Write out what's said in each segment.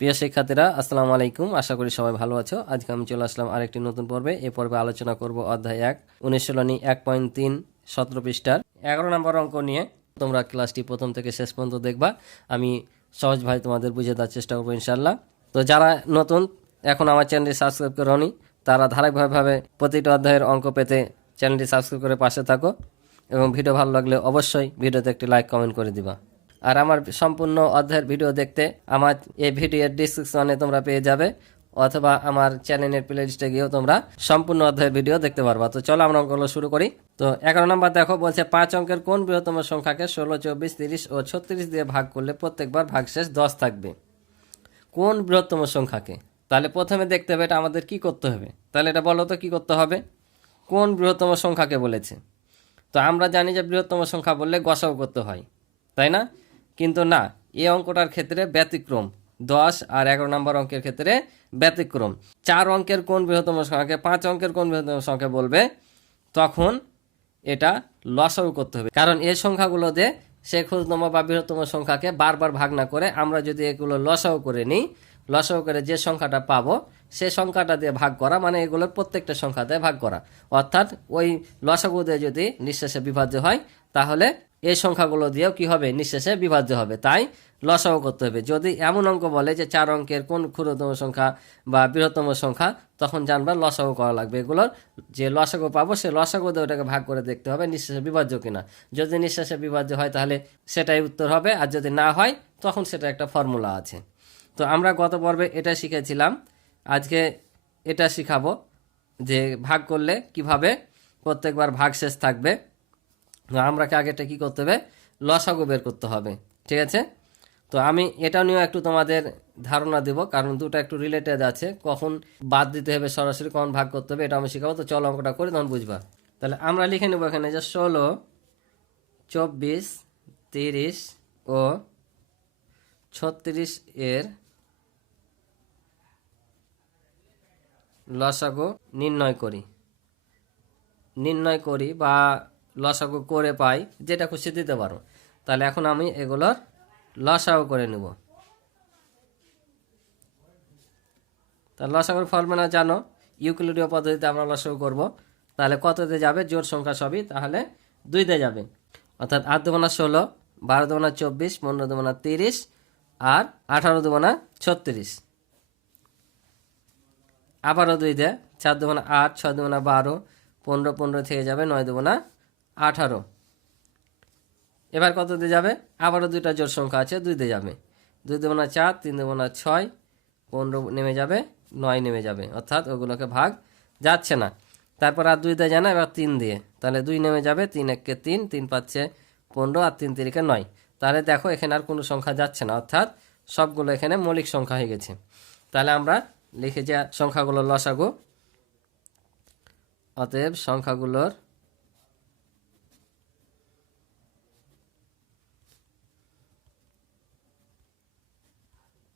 প্রিয় শিক্ষার্থীরা, আসসালামু আলাইকুম। আশা করি সবাই ভালো আছো। আজকে আমি চলে আসলাম আরেকটি নতুন পর্বে। এই পর্বে আলোচনা করব অধ্যায় 1 অনুশীলনী 1.3 17 পৃষ্ঠার 11 নম্বর অঙ্ক নিয়ে। তোমরা ক্লাসটি প্রথম থেকে শেষ পর্যন্ত দেখবা। আমি সহজভাবে তোমাদের বুঝিয়ে দেওয়ার চেষ্টা করবো ইনশাল্লাহ। তো যারা নতুন এখন আমার চ্যানেলটি সাবস্ক্রাইব করোনি, তারা ধারাবাহিকভাবে প্রতিটি অধ্যায়ের অঙ্ক পেতে চ্যানেলটি সাবস্ক্রাইব করে পাশে থাকো এবং ভিডিও ভালো লাগলে অবশ্যই ভিডিওতে একটি লাইক কমেন্ট করে দিবা। আর আমার সম্পূর্ণ অধ্যায়ের ভিডিও দেখতে আমার এই ভিডিওর ডিসক্রিপশনে তোমরা পেয়ে যাবে, অথবা আমার চ্যানেলের প্লেলিস্টে গিয়েও তোমরা সম্পূর্ণ অধ্যায়ের ভিডিও দেখতে পারবা। তো চলো আমরা অঙ্কগুলো শুরু করি। তো 11 নম্বর দেখো, বলছে 5 অঙ্কের কোন বৃহত্তম সংখ্যাকে 16, 24, 30 ও 36 দিয়ে ভাগ করলে প্রত্যেকবার ভাগশেষ 10 থাকবে? কোন বৃহত্তম সংখ্যাকে? তাহলে প্রথমে দেখতে হবে এটা আমাদের কি করতে হবে। তাহলে এটা বলো তো কি করতে হবে। কোন বৃহত্তম সংখ্যাকে বলেছে? তো আমরা জানি যে বৃহত্তম সংখ্যা বললে গসাগু করতে হয়, তাই না? কিন্তু না, এই অঙ্কটার ক্ষেত্রে ব্যতিক্রম। 10 আর 11 নম্বর অঙ্কের ক্ষেত্রে ব্যতিক্রম। 4 অঙ্কের কোন বৃহত্তম সংখ্যাকে 5 অঙ্কের কোন বৃহত্তম সংখ্যা বলবে, তখন এটা লসাগু করতে হবে। কারণ এই সংখ্যাগুলো দিয়ে সে ক্ষুদ্রতম বা বৃহত্তম সংখ্যাকে বারবার ভাগ না করে আমরা যদি এগুলো লসাগু করে নিই, লসাগু করে যে সংখ্যাটা পাবো সে সংখ্যাটা দিয়ে ভাগ করা, মানে এগুলোর প্রত্যেকটা সংখ্যা দিয়ে ভাগ করা। অর্থাৎ ওই লসাগু দিয়ে যদি নিঃশেষে বিভাজ্য হয়, তাহলে এই সংখ্যাগুলো দিয়েও কি হবে, নিঃশেষে বিভাজ্য হবে। তাই লসাগু করতে হবে। যদি এমন অঙ্ক বলে যে 4 অঙ্কের কোন ক্ষুদ্রতম সংখ্যা বা বৃহত্তম সংখ্যা, তখন জানবা লসাগু করা লাগবে। এগুলোর যে লসাগু পাবো সে লসাগু দিয়ে ওটাকে ভাগ করে দেখতে হবে নিঃশেষে বিভাজ্য কিনা। যদি নিঃশেষে বিভাজ্য হয় তাহলে সেটাই উত্তর হবে, আর যদি না হয় তখন সেটা একটা ফর্মুলা আছে। তো আমরা গত পর্বে এটা শিখেছিলাম, আজকে এটা শিখাবো যে ভাগ করলে কিভাবে প্রত্যেকবার ভাগশেষ থাকবে। আমরাকে আগেটা কি করতে হবে, লসাগু বের করতে হবে। ঠিক আছে? তো আমি এটা নিয়েও একটু তোমাদের ধারণা দেব, কারণ দুটো একটু রিলেটেড আছে। কখন বাদ দিতে হবে সরাসরি, কখন ভাগ করতে হবে, এটা আমি শিখাবো। তো চলো অঙ্কটা করি, তখন বুঝবা। তাহলে আমরা লিখে নেব এখানে যে 16, 24, 30 ও 36 এর লসাগু নির্ণয় করি বা লসাগু করে পাই, যেটা খুশি দিতে পারো। তাহলে এখন আমি এগুলোর লসাগু করে নেব। তাহলে লসাগুর ফর্মুলা জানো, ইউক্লিডীয় পদ্ধতিতে আমরা লসাগু করব। তাহলে কততে যাবে, জোড় সংখ্যা সবই, তাহলে 2তে যাবে। অর্থাৎ 8 দুগুণা 16, 12 দুগুণা 24, 15 দুগুণা 30 আর 18 দুগুণা 36। আবারও 2 দেয়, 4 দুগুণা 8, 6 দুগুণা 12, 15 15 থেকে যাবে 9 দুগুণা 18। এবার কততে যাবে, আবারও 2টা জোড় সংখ্যা আছে, 2 দিয়ে যাবে। 2 দুগুণা 4, 3 দুগুণা 6, 15 নেমে যাবে, 9 নেমে যাবে। অর্থাৎ ওগুলোকে ভাগ যাচ্ছে না। তারপর আর 2 দিয়ে যায় না, এবার 3 দিয়ে, তাহলে 2 নেমে যাবে। 3 1 3, 3 5 15 আর 3 3 9। তাহলে দেখো এখানে আর কোনো সংখ্যা যাচ্ছে না, অর্থাৎ সবগুলো এখানে মৌলিক সংখ্যা হয়ে গেছে। তাহলে আমরা লিখে যে সংখ্যাগুলোর লসাগু, অতএব সংখ্যাগুলোর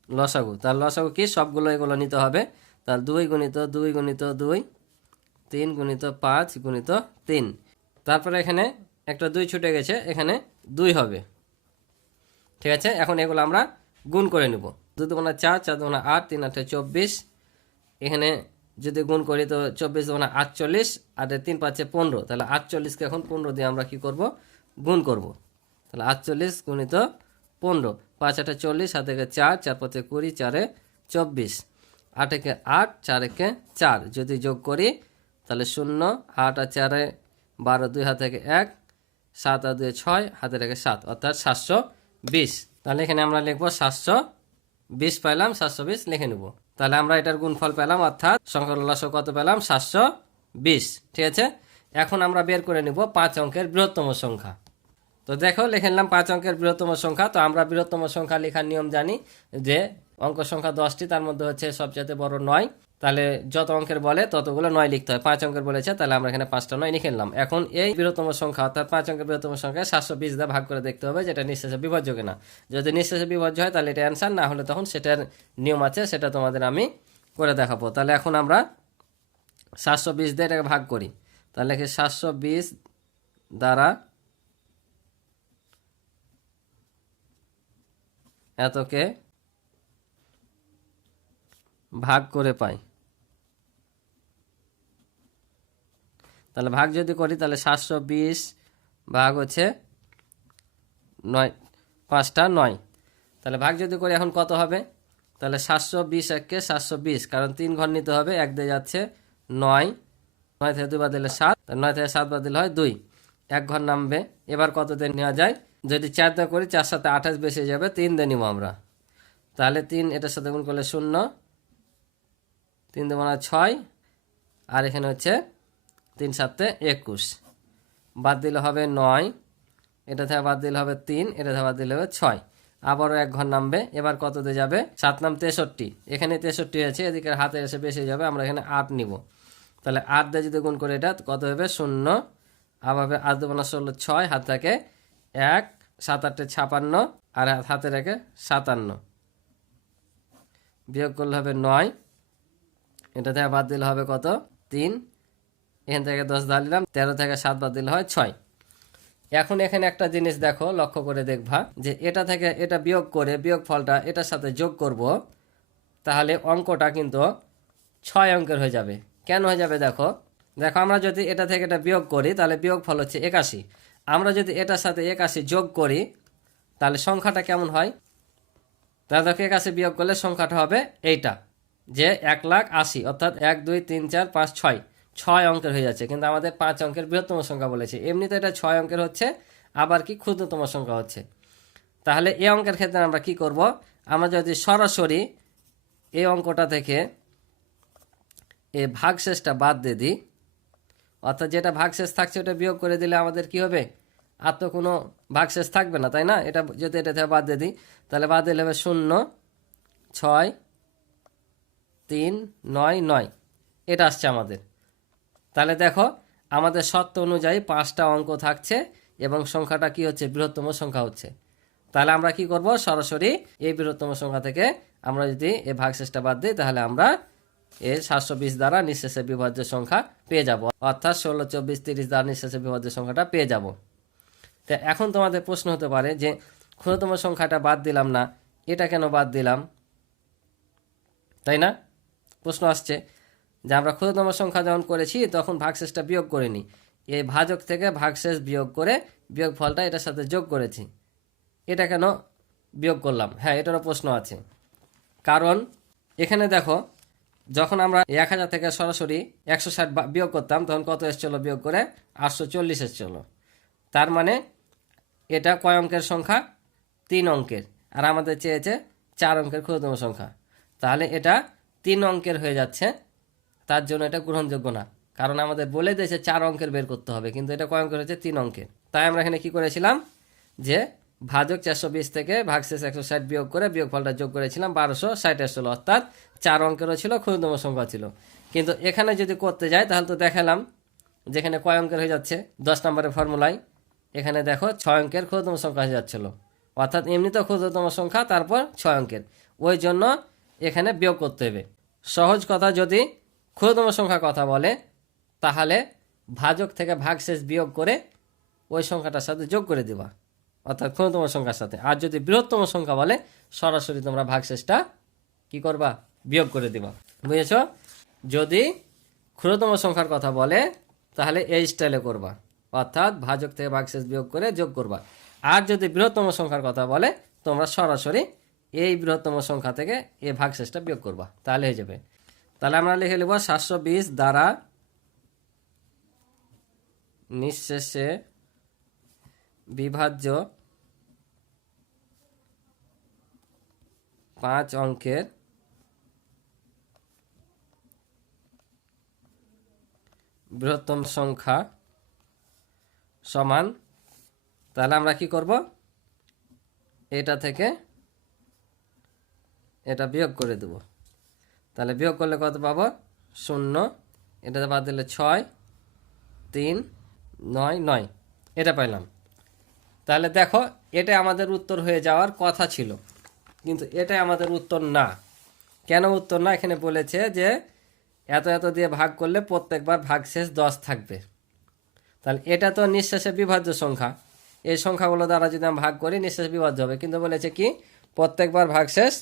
লসাগু। তার লসাগু কি, সবগুলো এগুলো নিতে হবে। তাহলে 2 গুণিত 2 গুণিত 2, 3 গুণিত 5 গুণিত 3। তারপরে এখানে একটা 2 ছুটে গেছে, এখানে 2 হবে। ঠিক আছে? এখন এগুলো আমরা গুণ করে নেব। 2 দুগুণা 4, 4 দুগুণা 8, 3 8 24। এখানে যদি গুণ করি তো 24 দুগুণা 48 আর 3 5 15। তাহলে 48কে এখন 15 দিয়ে আমরা কি করব, গুণ করব। তাহলে 48 গুণিত 15, 5 8 40, 7 একে 4, 4 5 20, 4 24, 8 একে 8, 4 একে 4। যদি যোগ করি তাহলে 0, 8 আর 4 12, 2 হাত থেকে 1, 7 আর 2 6, হাতে রেখে 7, অর্থাৎ 720। তাহলে এখানে আমরা লিখবো 720 পাইলাম, 720 লিখে নেব। তাহলে আমরা এটার গুণফল পেলাম, অর্থাৎ সংখ্যার লসাগু কত পেলাম, 720। ঠিক আছে? এখন আমরা বের করে নিব 5 অঙ্কের বৃহত্তম সংখ্যা। তো দেখো লিখে নিলাম 5 অঙ্কের বৃহত্তম সংখ্যা। তো আমরা বৃহত্তম সংখ্যা লেখার নিয়ম জানি যে অঙ্ক সংখ্যা 10টি, তার মধ্যে হচ্ছে সবচেয়ে বড় 9। তাহলে যত অঙ্কের বলে ততগুলো 9 লিখতে হয়। 5 অঙ্কের বলেছে, তাহলে আমরা এখানে 5টা 9 লিখে নিলাম। এখন এই বৃহত্তম সংখ্যা অর্থাৎ 5 অঙ্কের বৃহত্তম সংখ্যা 720 দিয়ে ভাগ করে দেখতে হবে যেটা নিঃশেষে বিভাজ্য কিনা। যদি নিঃশেষে বিভাজ্য হয় তাহলে এটা অ্যান্সার, না হলে তখন সেটার নিয়ম আছে, সেটা তোমাদের আমি করে দেখাবো। তাহলে এখন আমরা 720 দিয়ে এটাকে ভাগ করি। তাহলে 720 দ্বারা এতকে ভাগ করে পাই। তাহলে ভাগ যদি করি তাহলে 720 ভাগ হচ্ছে 9, 5টা 9। তাহলে ভাগ যদি করি এখন কত হবে? তাহলে 720 একে 720, কারণ 3 ঘর নিতে হবে, 1 দিয়ে যাচ্ছে 9, 9 থেকে 2 বাদ দিলে 7, 9 থেকে 7 বাদ দিলে হয় 2, 1 ঘর নামবে। এবার কততে নেওয়া যায়? যদি 4 দিয়ে করি 4 সাথে 28 বেশি যাবে, 3 দিয়ে নিব আমরা। তাহলে 3 এটার সাথে গুণ করলে 0, 3 দিয়ে 6, আর এখানে হচ্ছে 3 7 21, বাদ দিলে হবে 9, এটা থেকে বাদ দিলে হবে 3, এটা থেকে বাদ দিলে হবে 6, আবারও 1 ঘর নামবে। এবার কততে যাবে? 7 নাম 63, এখানে 63 হয়েছে, এদিকে হাতে এসে বেশি যাবে, আমরা এখানে 8 নিব। তাহলে 8 দিয়ে যদি গুণ করে এটা কত হবে? 0, আবার 8 2 16, 6, হাত থাকে 1, 7 8 56, আর হাতে রেখে 57, বিয়োগ করলে হবে 9, এটা থেকে বাদ দিলে হবে কত? 3, এখান থেকে 10 দিলাম, 13 থেকে 7 বাদ দিলে হয় 6। এখন এখানে একটা জিনিস দেখো, লক্ষ্য করে দেখবা যে এটা থেকে এটা বিয়োগ করে বিয়োগ ফলটা এটার সাথে যোগ করব, তাহলে অঙ্কটা কিন্তু 6 অঙ্কের হয়ে যাবে। কেন হয়ে যাবে? দেখো দেখো আমরা যদি এটা থেকে এটা বিয়োগ করি তাহলে বিয়োগ ফল হচ্ছে 81, আমরা যদি এটার সাথে 81 যোগ করি তাহলে সংখ্যাটা কেমন হয়? তাহলে দেখো 81 বিয়োগ করলে সংখ্যাটা হবে এইটা, যে 1,80,000, অর্থাৎ 1 2 3 4 5 6, 6 অঙ্কের হয়ে যাচ্ছে। কিন্তু আমাদের 5 অঙ্কের বৃহত্তম সংখ্যা বলেছে, এমনিতে এটা 6 অঙ্কের হচ্ছে, আবার কি ক্ষুদ্রতম সংখ্যা হচ্ছে। তাহলে এই অঙ্কের ক্ষেত্রে আমরা কি করব? আমরা যদি সরাসরি এই অঙ্কটা থেকে এই ভাগশেষটা বাদ দিয়ে দিই, অর্থাৎ যেটা ভাগশেষ থাকছে ওটা বিয়োগ করে দিলে আমাদের কি হবে? আর তো কোনো ভাগশেষ থাকবে না, তাই না? এটা যদি এটা থেকে বাদ দিয়ে দিই তাহলে বাদ দিলে হবে 0 6 3 9 9, এটা আসছে আমাদের। তাহলে দেখো আমাদের শর্ত অনুযায়ী 5টা অঙ্ক থাকছে এবং সংখ্যাটা কি হচ্ছে? বৃহত্তম সংখ্যা হচ্ছে। তাহলে আমরা কি করব? সরাসরি এই বৃহত্তম সংখ্যা থেকে আমরা যদি এই ভাগশেষটা বাদ দিই তাহলে আমরা এই 720 দ্বারা নিঃশেষে বিভাজ্য সংখ্যা পেয়ে যাব, অর্থাৎ 16 24 30 দ্বারা নিঃশেষে বিভাজ্য সংখ্যাটা পেয়ে যাব। তো এখন তোমাদের প্রশ্ন হতে পারে যে ক্ষুদ্রতম সংখ্যাটা বাদ দিলাম না, এটা কেন বাদ দিলাম, তাই না? প্রশ্ন আসছে যে আমরা ক্ষুদ্রতম সংখ্যা যখন করেছি তখন ভাগশেষটা বিয়োগ করিনি, এই ভাজক থেকে ভাগশেষ বিয়োগ করে বিয়োগ ফলটা এটার সাথে যোগ করেছি, এটা কেন বিয়োগ করলাম? হ্যাঁ, এটারও প্রশ্ন আছে। কারণ এখানে দেখো যখন আমরা 1000 থেকে সরাসরি 160 বিয়োগ করতাম তখন কত এসেছিল? বিয়োগ করে 840 এসেছিল। তার মানে এটা কয় অঙ্কের সংখ্যা? 3 অঙ্কের, আর আমাদের চেয়েছে 4 অঙ্কের ক্ষুদ্রতম সংখ্যা। তাহলে এটা 3 অঙ্কের হয়ে যাচ্ছে, তার জন্য এটা গ্রহণযোগ্য না। কারণ আমাদের বলে দিয়েছে 4 অঙ্কের বের করতে হবে, কিন্তু এটা কয় অঙ্কের হচ্ছে? 3 অঙ্কের। তাই আমরা এখানে কি করেছিলাম যে ভাজক 420 থেকে ভাগশেষ 160 বিয়োগ করে বিয়োগ ফলটা যোগ করেছিলাম, 1260 এসেছিল, অর্থাৎ 4 অঙ্কেরও ছিল, ক্ষুদ্রতম সংখ্যা ছিল। কিন্তু এখানে যদি করতে যাই তাহলে তো দেখালাম যেখানে কয় অঙ্কের হয়ে যাচ্ছে 10 নম্বরের ফর্মুলায়, এখানে দেখো 6 অঙ্কের ক্ষুদ্রতম সংখ্যা হয়ে যাচ্ছিল, অর্থাৎ এমনিতেও ক্ষুদ্রতম সংখ্যা তারপর 6 অঙ্কের, ওই জন্য এখানে বিয়োগ করতে হবে। সহজ কথা, যদি ক্ষুদ্রতম সংখ্যার কথা বলে তাহলে ভাজক থেকে ভাগশেষ বিয়োগ করে ওই সংখ্যাটার সাথে যোগ করে দিবা, অর্থাৎ ক্ষুদ্রতম সংখ্যার সাথে। আর যদি বৃহত্তম সংখ্যা বলে সরাসরি তোমরা ভাগশেষটা কি করবা? বিয়োগ করে দিবা। বুঝেছ? যদি ক্ষুদ্রতম সংখ্যার কথা বলে তাহলে এই স্টাইলে করবা, অর্থাৎ ভাজক থেকে ভাগশেষ বিয়োগ করে যোগ করবা। আর যদি বৃহত্তম সংখ্যার কথা বলে তোমরা সরাসরি এই বৃহত্তম সংখ্যা থেকে এই ভাগশেষটা বিয়োগ করবা, তাহলে হয়ে যাবে। তাহলে আমরা লিখে নেব 720 দ্বারা নিঃশেষে বিভাজ্য 5 অঙ্কের বৃহত্তম সংখ্যা সমান। তাহলে আমরা কি করব? এটা থেকে এটা বিয়োগ করে দেব। তাহলে বিয়োগ করলে কত পাবো? 0, এটা বাদ দিলে 6 3 9 9, এটা পাইলাম। তাহলে দেখো এটা আমাদের উত্তর হয়ে যাওয়ার কথা ছিল, কিন্তু এটা আমাদের উত্তর না। কেন উত্তর না? এখানে বলেছে যে এত এত দিয়ে ভাগ করলে প্রত্যেকবার ভাগশেষ 10 থাকবে। তাহলে এটা তো নিঃশেষে বিভাজ্য সংখ্যা, এই সংখ্যাগুলো দ্বারা যদি আমি ভাগ করি নিঃশেষে বিভাজ্য হবে, কিন্তু বলেছে কি প্রত্যেকবার ভাগশেষ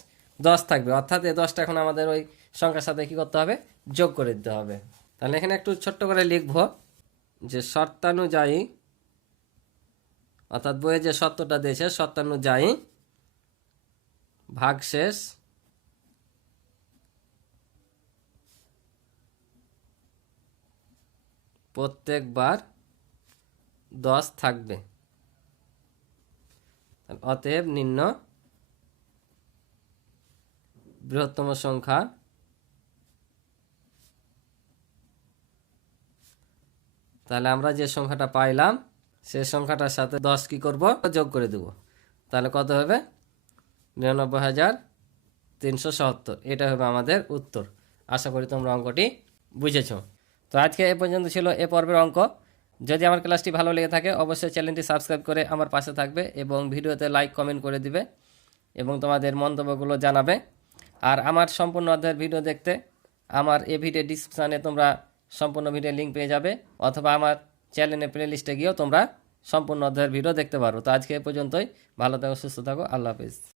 10 থাকবে, অর্থাৎ এই 10টা এখন আমাদের ওই সংখ্যার সাথে কি করতে হবে, যোগ করে দিতে হবে। তাহলে এখানে একটু ছোট্ট করে লিখব যে শর্তানুযায়ী, অর্থাৎ বইয়ে যে শর্তটা দিয়েছে শর্তানুযায়ী ভাগশেষ প্রত্যেকবার 10 থাকবে। অতএব নিম্ন বৃহত্তম সংখ্যা তাহলে আমরা যে সংখ্যাটা পাইলাম সেই সংখ্যাটার সাথে 10 কি করব, যোগ করে দেব। তাহলে কত হবে, 99,377। এটা হবে আমাদের উত্তর। আশা করি তোমরা অঙ্কটি বুঝেছো। তো আজকে এ পর্যন্ত ছিল এ পর্বের অঙ্ক। যদি আমার ক্লাসটি ভালো লেগে থাকে অবশ্যই চ্যানেলটি সাবস্ক্রাইব করে আমার পাশে থাকবে এবং ভিডিওতে লাইক কমেন্ট করে দিবে এবং তোমাদের মন্তব্যগুলো জানাবে। আর আমার সম্পূর্ণ অধ্যায়ের ভিডিও দেখতে আমার এই ভিডিও ডিসক্রিপশানে তোমরা সম্পূর্ণ ভিডিও লিঙ্ক পেয়ে যাবে, অথবা আমার চ্যানেলের প্লেলিস্টে গিয়েও তোমরা সম্পূর্ণ অধ্যায়ের ভিডিও দেখতে পারো। তো আজকে এ পর্যন্তই। ভালো থাকো, সুস্থ থাকো, আল্লাহ হাফিজ।